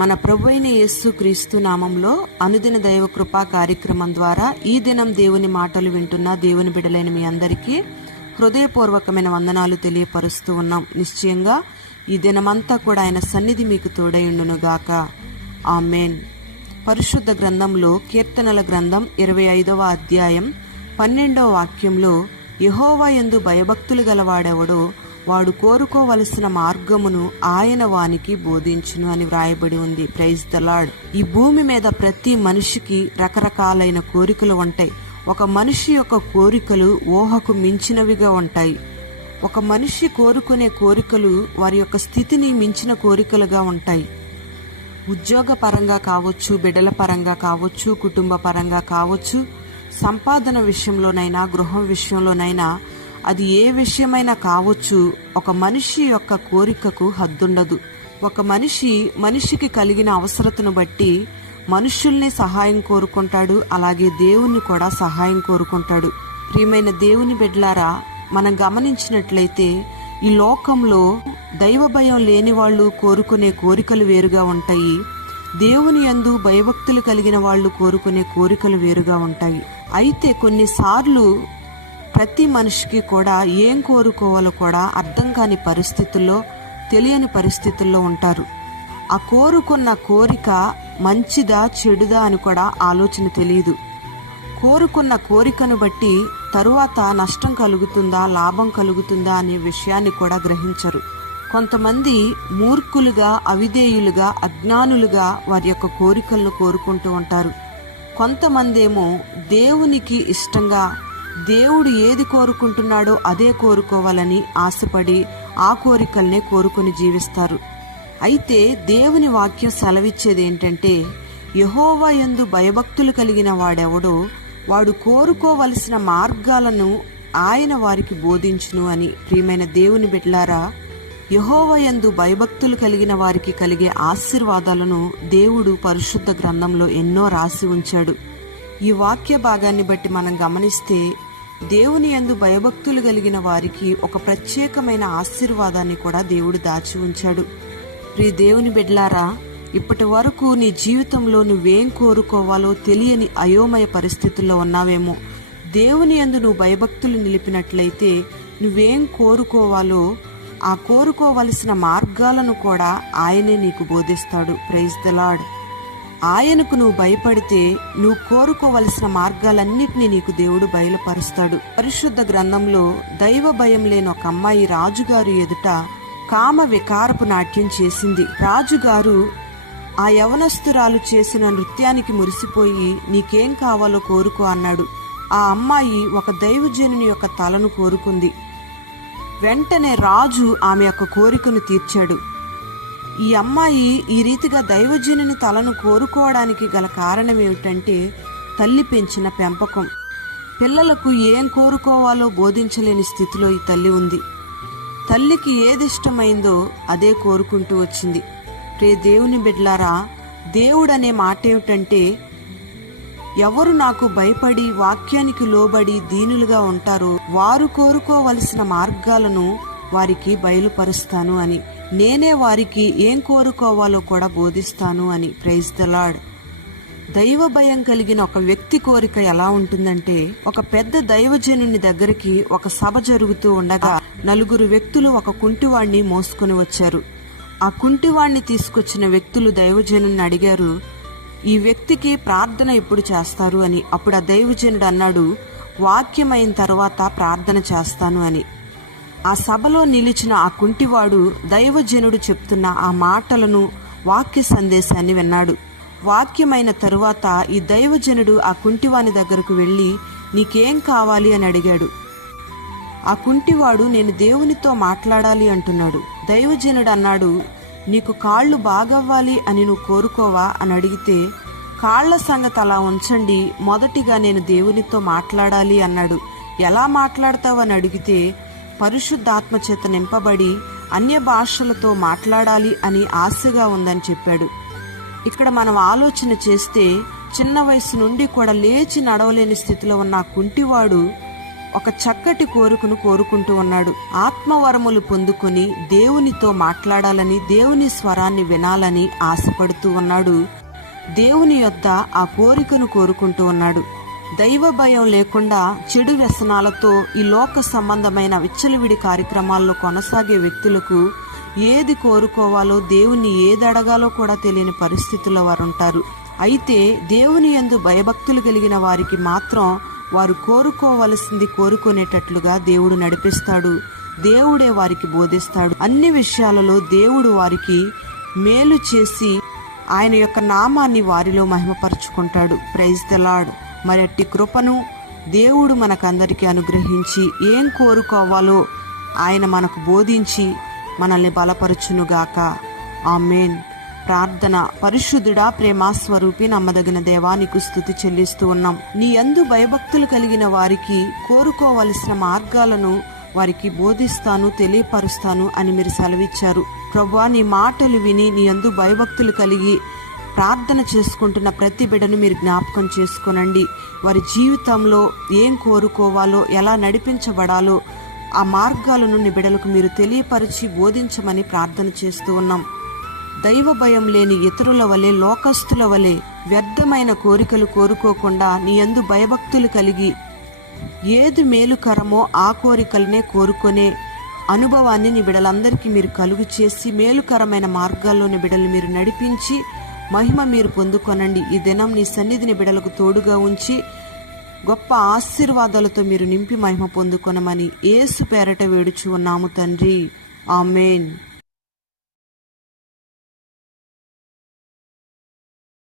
మన ప్రభువైన యేసు క్రీస్తు నామంలో అనుదిన దైవ కృపా కార్యక్రమం ద్వారా ఈ దినం దేవుని మాటలు వింటున్న దేవుని బిడ్డలైన మీ అందరికీ హృదయపూర్వకమైన వందనాలు తెలియపరుస్తూ ఉన్నాం. నిశ్చయంగా ఈ దినమంతా కూడా ఆయన సన్నిధి మీకు తోడైండును గాక. ఆమేన్. పరిశుద్ధ గ్రంథంలో కీర్తనల గ్రంథం 25వ అధ్యాయం 12వ వాక్యంలో యెహోవా యందు భయభక్తులు గలవాడెవడో వాడు కోరుకోవలసిన మార్గమును ఆయన వానికి బోధించును అని వ్రాయబడి ఉంది. Praise the Lord. ఈ భూమి మీద ప్రతి మనిషికి రకరకాలైన కోరికలు ఉంటాయి. ఒక మనిషి యొక్క కోరికలు ఊహకు మించినవిగా ఉంటాయి. ఒక మనిషి కోరుకునే కోరికలు వారి యొక్క స్థితిని మించిన కోరికలుగా ఉంటాయి. ఉద్యోగ పరంగా కావచ్చు, బిడ్డల పరంగా కావచ్చు, కుటుంబ పరంగా కావచ్చు, సంపాదన విషయంలోనైనా గృహం విషయంలోనైనా అది ఏ విషయమైనా కావచ్చు. ఒక మనిషి యొక్క కోరికకు హద్దుండదు. ఒక మనిషికి కలిగిన అవసరతను బట్టి మనుషుల్ని సహాయం కోరుకుంటాడు, అలాగే దేవుణ్ణి కూడా సహాయం కోరుకుంటాడు. ప్రియమైన దేవుని బిడ్డలారా, మనం గమనించినట్లయితే ఈ లోకంలో దైవ భయం లేని వాళ్ళు కోరుకునే కోరికలు వేరుగా ఉంటాయి. దేవుని యందు భయభక్తులు కలిగిన వాళ్ళు కోరుకునే కోరికలు వేరుగా ఉంటాయి. అయితే కొన్నిసార్లు ప్రతి మనిషికి కూడా ఏం కోరుకోవాలో కూడా అర్థం కాని పరిస్థితుల్లో, తెలియని పరిస్థితుల్లో ఉంటారు. ఆ కోరుకున్న కోరిక మంచిదా చెడుదా అని కూడా ఆలోచన తెలియదు. కోరుకున్న కోరికను బట్టి తరువాత నష్టం కలుగుతుందా, లాభం కలుగుతుందా అనే విషయాన్ని కూడా గ్రహించరు. కొంతమంది మూర్ఖులుగా, అవిధేయులుగా, అజ్ఞానులుగా వారి యొక్క కోరికలను కోరుకుంటూ ఉంటారు. కొంతమంది ఏమో దేవునికి ఇష్టంగా దేవుడు ఏది కోరుకుంటున్నాడో అదే కోరుకోవాలని ఆశపడి ఆ కోరికల్నే కోరుకుని జీవిస్తారు. అయితే దేవుని వాక్యం సెలవిచ్చేది ఏంటంటే, యెహోవా యందు భయభక్తులు కలిగిన వాడెవడో వాడు కోరుకోవలసిన మార్గాలను ఆయన వారికి బోధించును అని. ప్రియమైన దేవుని బిడ్డలారా, యెహోవా యందు భయభక్తులు కలిగిన వారికి కలిగే ఆశీర్వాదాలను దేవుడు పరిశుద్ధ గ్రంథంలో ఎన్నో రాసి ఉంచాడు. ఈ వాక్య భాగాన్ని బట్టి మనం గమనిస్తే దేవుని యందు భయభక్తులు కలిగిన వారికి ఒక ప్రత్యేకమైన ఆశీర్వాదాన్ని కూడా దేవుడు దాచి ఉంచాడు. ప్రియ దేవుని బిడ్డలారా, ఇప్పటి వరకు నీ జీవితంలో నువ్వేం కోరుకోవాలో తెలియని అయోమయ పరిస్థితుల్లో ఉన్నావేమో. దేవుని యందు నువ్వు భయభక్తులు నిలిపినట్లయితే నువ్వేం కోరుకోవాలో ఆ కోరుకోవలసిన మార్గాలను కూడా ఆయనే నీకు బోధిస్తాడు. Praise the lord. ఆయనకు నువ్వు భయపడితే నువ్వు కోరుకోవలసిన మార్గాలన్నిటినీ నీకు దేవుడు బయలుపరుస్తాడు. పరిశుద్ధ గ్రంథంలో దైవ భయం లేని ఒక అమ్మాయి రాజుగారు ఎదుట కామ వికారపు నాట్యం చేసింది. రాజుగారు ఆ యవనస్తురాలు చేసిన నృత్యానికి మురిసిపోయి నీకేం కావాలో కోరుకో అన్నాడు. ఆ అమ్మాయి ఒక దైవజనుని యొక్క తలను కోరుకుంది. వెంటనే రాజు ఆమె యొక్క కోరికను తీర్చాడు. ఈ అమ్మాయి ఈ రీతిగా దైవజనుని తలను కోరుకోవడానికి గల కారణం ఏమిటంటే తల్లి పెంచిన పెంపకం. పిల్లలకు ఏం కోరుకోవాలో బోధించలేని స్థితిలో ఈ తల్లి ఉంది. తల్లికి ఏది ఇష్టమైందో అదే కోరుకుంటూ వచ్చింది. ప్రియ దేవుని బిడ్డలారా, దేవుడనే మాట ఏమిటంటే, ఎవరు నాకు భయపడి వాక్యానికి లోబడి దీనులుగా ఉంటారో వారు కోరుకోవలసిన మార్గాలను వారికి బయలుపరుస్తాను అని. నేనే వారికి ఏం కోరుకోవాలో కూడా బోధిస్తాను అని. Praise the Lord. దైవ భయం కలిగిన ఒక వ్యక్తి కోరిక ఎలా ఉంటుందంటే, ఒక పెద్ద దైవజనుని దగ్గరికి ఒక సభ జరుగుతూ ఉండగా నలుగురు వ్యక్తులు ఒక కుంటివాణ్ణి మోసుకొని వచ్చారు. ఆ కుంటివాణ్ణి తీసుకొచ్చిన వ్యక్తులు దైవజనుని అడిగారు, ఈ వ్యక్తికి ప్రార్థన ఎప్పుడు చేస్తారు అని. అప్పుడు ఆ దైవజనుడు అన్నాడు, వాక్యం అయిన తర్వాత ప్రార్థన చేస్తాను అని. ఆ సభలో నిలిచిన ఆ కుంటివాడు దైవజనుడు చెప్తున్న ఆ మాటలను, వాక్య సందేశాన్ని విన్నాడు. వాక్యమైన తరువాత ఈ దైవజనుడు ఆ కుంటివాని దగ్గరకు వెళ్ళి నీకేం కావాలి అని అడిగాడు. ఆ కుంటివాడు నేను దేవునితో మాట్లాడాలి అంటున్నాడు. దైవజనుడు అన్నాడు, నీకు కాళ్ళు బాగవ్వాలి అని నువ్వు కోరుకోవా అని అడిగితే, కాళ్ల సంగతి అలా ఉంచండి, మొదటిగా నేను దేవునితో మాట్లాడాలి అన్నాడు. ఎలా మాట్లాడతావని అడిగితే, పరిశుద్ధాత్మ చేత నింపబడి అన్య భాషలతో మాట్లాడాలి అని ఆశగా ఉందని చెప్పాడు. ఇక్కడ మనం ఆలోచన చేస్తే చిన్న వయసు నుండి కూడా లేచి నడవలేని స్థితిలో ఉన్న కుంటివాడు ఒక చక్కటి కోరికను కోరుకుంటూ ఉన్నాడు. ఆత్మవరములు పొందుకుని దేవునితో మాట్లాడాలని, దేవుని స్వరాన్ని వినాలని ఆశపడుతూ ఉన్నాడు. దేవుని యొద్ద ఆ కోరికను కోరుకుంటూ ఉన్నాడు. దైవ భయం లేకుండా చెడు వ్యసనాలతో ఈ లోక సంబంధమైన విచ్చలవిడి కార్యక్రమాల్లో కొనసాగే వ్యక్తులకు ఏది కోరుకోవాలో, దేవుని ఏది అడగాలో కూడా తెలియని పరిస్థితుల్లో వారు ఉంటారు. అయితే దేవుని యందు భయభక్తులు కలిగిన వారికి మాత్రం వారు కోరుకోవలసింది కోరుకునేటట్లుగా దేవుడు నడిపిస్తాడు. దేవుడే వారికి బోధిస్తాడు. అన్ని విషయాలలో దేవుడు వారికి మేలు చేసి ఆయన యొక్క నామాన్ని వారిలో మహిమపరుచుకుంటాడు. Praise the lord. మరి అట్టి కృపను దేవుడు మనకందరికీ అనుగ్రహించి ఏం కోరుకోవాలో ఆయన మనకు బోధించి మనల్ని బలపరచునుగాక. ఆమేన్. ప్రార్థన. పరిశుద్ధుడా, ప్రేమాస్వరూపి, నమ్మదగిన దేవా, నీకు స్తుతి చెల్లిస్తూ ఉన్నాం. నీ యందు భయభక్తులు కలిగిన వారికి కోరుకోవలసిన మార్గాలను వారికి బోధిస్తాను, తెలియపరుస్తాను అని మీరు సెలవిచ్చారు. ప్రభువా, నీ మాటలు విని నీ యందు భయభక్తులు కలిగి ప్రార్థన చేసుకుంటున్న ప్రతి బిడ్డను మీరు జ్ఞాపకం చేసుకోనండి. వారి జీవితంలో ఏం కోరుకోవాలో, ఎలా నడిపించబడాలో ఆ మార్గాలను నీ బిడ్డలకు మీరు తెలియపరిచి బోధించమని ప్రార్థన చేస్తూ ఉన్నాం. దైవ భయం లేని ఇతరుల వలె, లోకస్తుల వలె వ్యర్థమైన కోరికలు కోరుకోకుండా నీ యందు భయభక్తులు కలిగి ఏది మేలుకరమో ఆ కోరికలనే కోరుకునే అనుభవాన్ని నీ బిడ్డలందరికీ మీరు కలుగు చేసి మేలుకరమైన మార్గాల్లోని బిడ్డలు మీరు నడిపించి మహిమ మీరు పొందుకొనండి. ఈ దినం నీ సన్నిధిని బిడ్డలకు తోడుగా ఉంచి గొప్ప ఆశీర్వాదాలతో మీరు నింపి మహిమ పొందుకొనమని యేసు పేరట వేడుచు ఉన్నాము తండ్రి. ఆమేన్.